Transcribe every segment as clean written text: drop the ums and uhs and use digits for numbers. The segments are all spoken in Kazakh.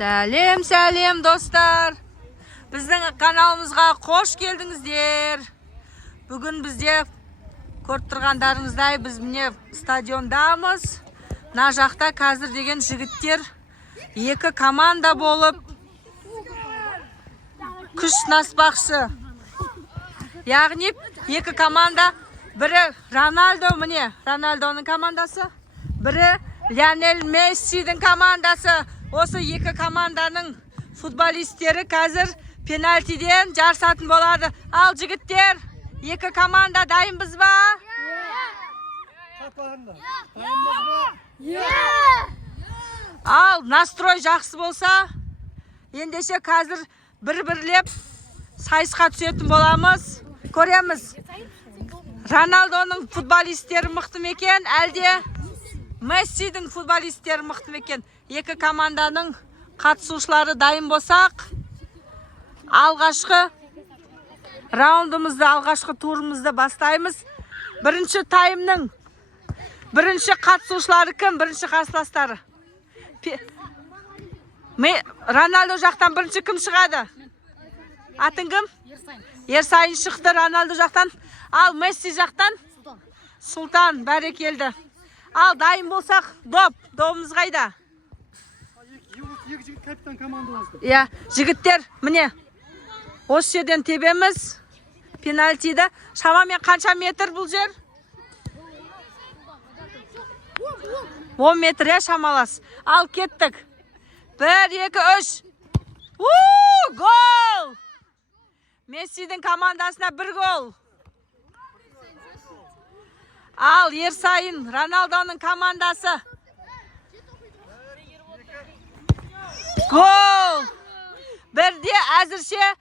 Сәлем достар. Біздің каналымызға қош келдіңіздер. Бүгін бізде көріп тұрғандарыңыздай біз міне стадиондамыз. Мына жақта қазір деген жігіттер екі команда болып күш сынаспақшы. Яғни екі команда, бірі Рональдо, міне Рональдоның командасы, бірі Лионель Мессидің командасы. Осы екі команданың футболистері қазір пенальтиден жарысатын болады. Ал жігіттер, екі команда дайынбыз ба? Ал настрой жақсы болса, ендеше қазір бір-бірлеп сайысқа түсетін боламыз. Көреміз. Рональдоның футболистері мықты екен, әлде Мессидің футболистері мықты екен? Екі команданың қатысушылары дайын болсақ, алғашқы раундымызды, алғашқы турымызды бастаймыз. Бірінші таймның бірінші қатысушылары кім? Бірінші қарсыластары. Рональдо жақтан бірінші кім шығады? Атын кім? Ерсайын шықты Рональдо жақтан. Ал Месси жақтан? Султан, бәрекелді. Ал дайын болсақ, добымыз қайда? Екі жігіт капитан командамызды. Иә, жігіттер, міне, осы жерден тебеміз. Пенальтиді. Шамамен қанша метр бұл жер? 10 метр, я шамалас. Ал кеттік. 1, 2, 3. Гол! Мессидің командасына 1 гол. Ал Ерсайын, Рональдоның командасы. Гол! Бірде әзірше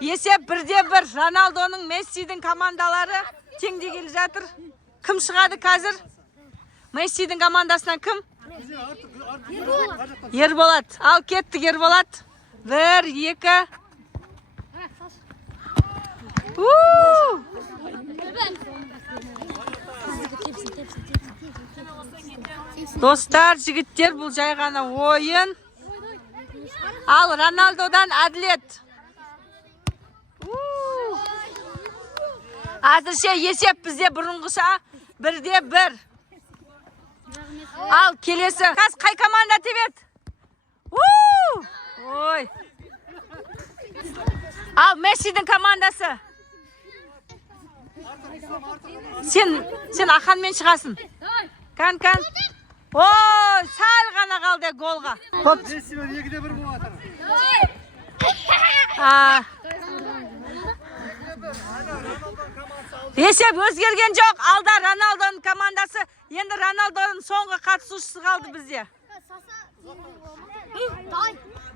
есеп 1-1. Рональдоның, Мессидің командалары теңде келе жатыр. Кім шығады қазір? Мессидің командасынан кім? Ерболат. Ал кетті Ерболат. 1, 2. Достар, жігіттер, бұл жай ғана ойын. Ал Рональдодан әділет. Әзірше есеп бізде бұрынғыша 1-1. Ал келесі. Қай команда тебеді? Ой. Ал Мессидің командасы. Сен Аханмен шығасың. Кан. Ой, сәл ғана қалды голға. Месси мен 2-1 болады. Есеп өзгерген жоқ. Алда Рональдоның командасы. Енді Рональдоның соңғы қатысушысы қалды бізде.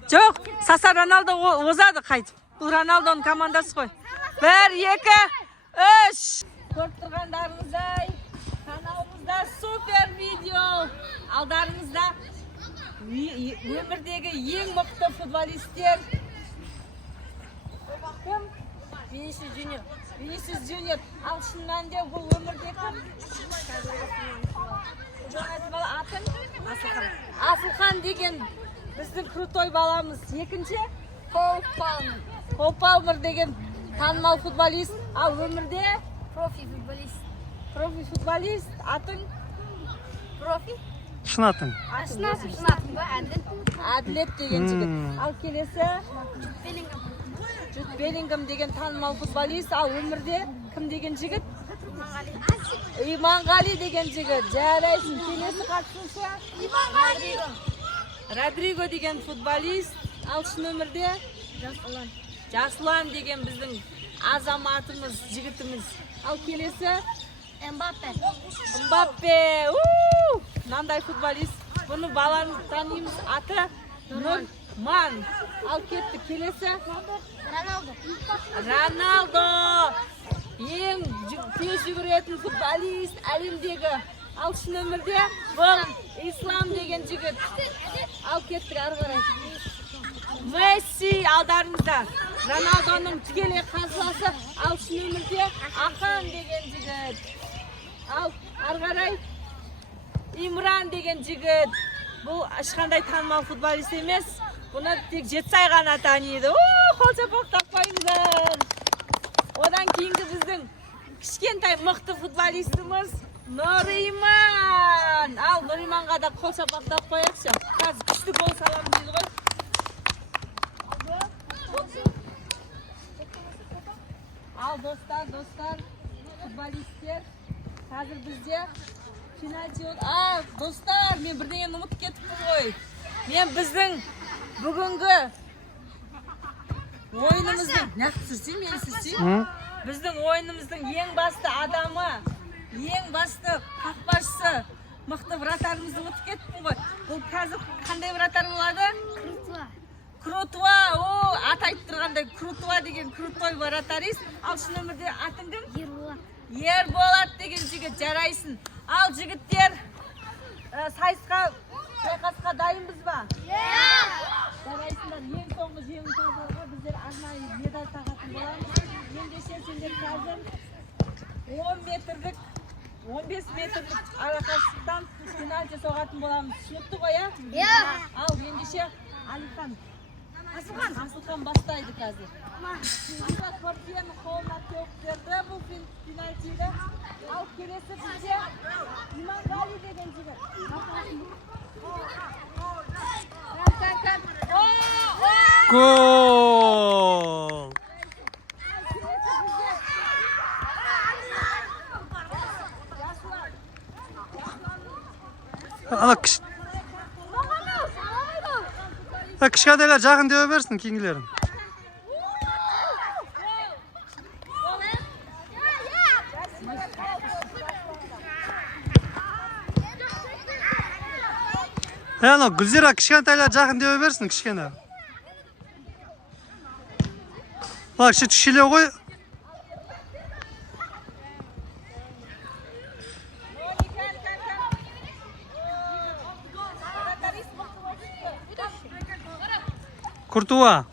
Жоқ, Саса Рональдо озады қайтып. Бұл Рональдоның командасы қой. 1, 2, 3. Көріп тұрғандарыңыздай, каналымызда супер видео. Алдарыңызда өмірдегі ең мықты футболистер. Кім? Винисиус Джуниор. Ал шын мәнінде бұл өмірде кім? Асылхан деген біздің крутой баламыз. Екінші? Кол Палмер деген танымал футболист. Ал өмірде? Профи футболист. Атын? Шынатын. Әділет деген жігіт. Ал келесі? Джуд Беллингем деген танымал футболист. Ал өмірде кім деген жігіт? Иманғали деген жігіт. Жарайсың. Келесі қатысушы? Родриго деген футболист. Ал шын өмірде? Жасұлан деген біздің азаматымыз, жігітіміз. Ал келесі? Мбаппе. Мынандай футболист. Бұны баланы танимыз. Аты Нұрман. Ал кетті. Келесі? Рональдо. Ең тез жүгіретін футболист әлемдегі. Ал шын өмірде бұл Ислам деген жігіт. Ал кеттік ары қарай. Месси алдарыңызда. Рональдоның тікелей қарсыласы. Ал шын өмірде Ахан деген жігіт. Ал ары қарай Имран деген жігіт. бұл ешқандай танымал футболист емес. Бұны тек Жетісай ғана таниды. Қол шапалақтап қойыңыздар. Одан кейінгі біздің кішкентай мықты футболистіміз Нұриман. Ал Нұриманға да қол шапалақтап қояқшы. Қазір күшті гол саламыз дейді ғой. Ал достар, футболисттер, қазір бізде пенальти болды. Достар, мен бірдеңені ұмытып кеттім ғой. Мен біздің бүгінгі ойынымыздың, біздің ойынымыздың ең басты адамы, ең басты қақпашысы, мықты вратарымызды ұмытып кеттім ғой. Бұл қазір қандай вратар болады? Крутва, ат айтып тұрғандай Крутва деген крутой вратарист. Ал шын өмірде атың кім? Ерболат деген жігіт, жарайсың. Ал жігіттер, шайқасқа дайынбыз ба? Жарайсыңдар, ең соңғы жеңімпаздарға біздер арнайы медаль тағатын боламыз. Ендеше сендер қазір 15 метрлік арақашықтықтан пенальти соғатын боламыз. Түсінікті ғой, Ал ендеше Алихан, Асылхан бастайды қазір. Қорпияны қолына теуіп берді бұл пенальтиді. Ал келесі бізде Иманғали деген жігіт. Гол! Кішкентайлар жақын деуе берсін кейінгілерін. Гүлзира кішкентайлар жақын деуе берсін кішкені. Кішілеу ғой. Куртуа.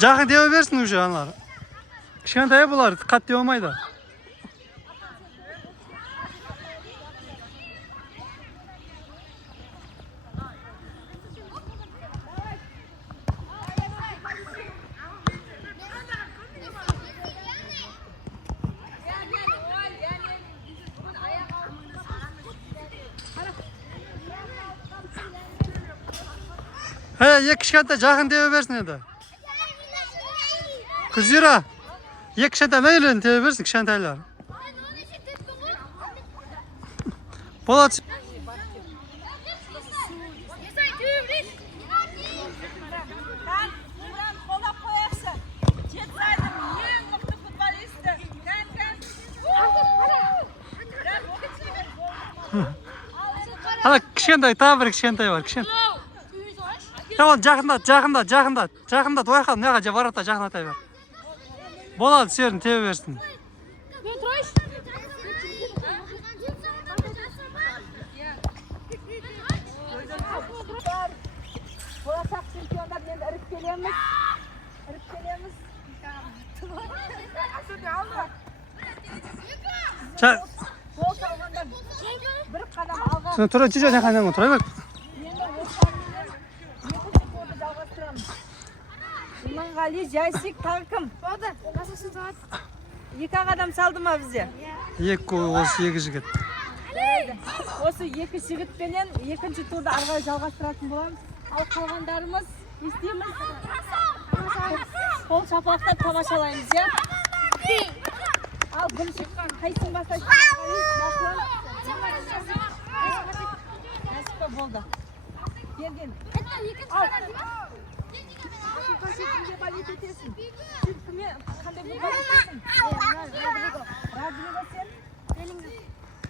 Жақын деуе берсін уже аналар. Кішкентай бұлар, қат дей алмайды. Екі кішкентай жақын деуе берсін еді. Гүлзира, екі кішкентай мәйлерін деуе берсін кішкентайлар. Болады. Кішкентай, тағы бір кішкентай бар. Жақындат, ойқа, неға же барата жақындатай бар. Болады, сүйерін тебе берсін. Болашақ чемпиондар енді іріктелеміз. Гол салғандар бір қадам алға. Тұра жүр, не қайдан тұра бер. Иманғали, Жайсик, тағы кім? Екі адам салды ма бізде? Осы екі жігіт. Осы екі жігітпенен екінші турды арғай жалғастыратын боламыз. Ал қалғандарымыз естейміз. Қол шапалақтап тамашалаймыз, я? Ал бірінші қайсын бастайды? Әсіпі болды. Келген. Ал. Кімге балет етесің? Кімге қандай балет етесің? Родриго сен?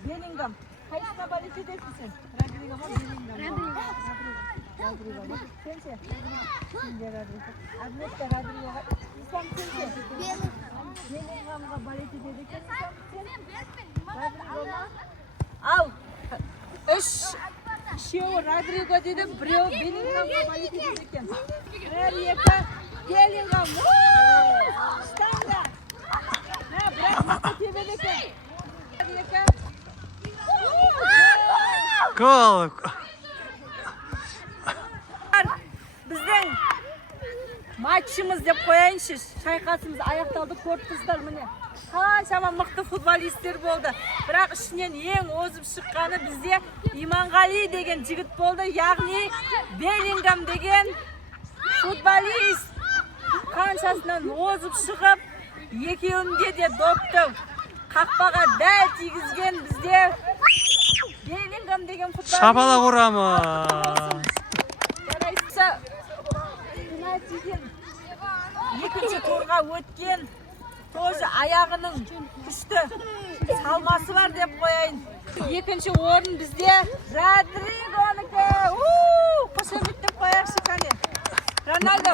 Беллингам. Qaysi balet edesiz sen? Rodrigo mu? Rodrigo mu? Senchi? Albatta Rodrigoga. İslam senchi? Bellingamga balet ededi ekansan sen? Rodrigo mu? Al. Üçevi Rodrigo dedi, birevi Bellingamga balet ededi ekan. Her yaka Bellingam. Standa. Ha, biroq maqta tebedi ekan. Yaka. Gol. Bizden maçımız dep koyayınçı. Şayqasımız ayaqtaldı, ko'rdingizlar mine. Qanchama mıқты futbolistler bo'ldi. Biroq ishdan eng o'zib chiqqani bizde Imangali degan jigit bo'ldi, ya'ni Bellingham degan futbolist. Qanchasidan o'zib chiqib, ikkiunda de dopni qaqpaga dal tegizgan bizde Bellingham degan futbolist. Şapalak uramız. Ikkinchi turga o'tgan to'shi ayog'ining kuchli salmasi bor deb qo'yayın. Ikkinchi o'rin bizda Rodrigoniki. Qo'shimcha deb qo'yaylik qani. Ronaldo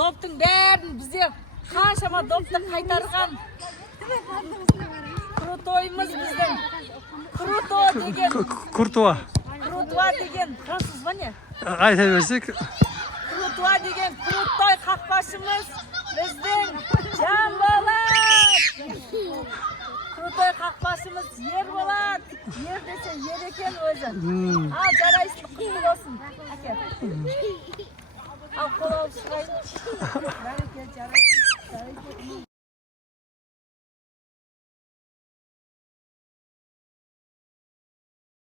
dopning barini bizga qanchama dopni qaytargan. Krutoyimiz bizning. Kruto degan. Kurtuva. Krutoy degan fransuzmi ne? Ayta bersek. Krutoy degan Krutoy qaqpashimiz bizning Jambolat. Krutoy qaqpashimiz yer bo'ladi. Yer desa yer ekan o'zi. Al jarayishli qutlu bo'lsin aka. Al qo'l olishmaydi. Baraka jarayishli.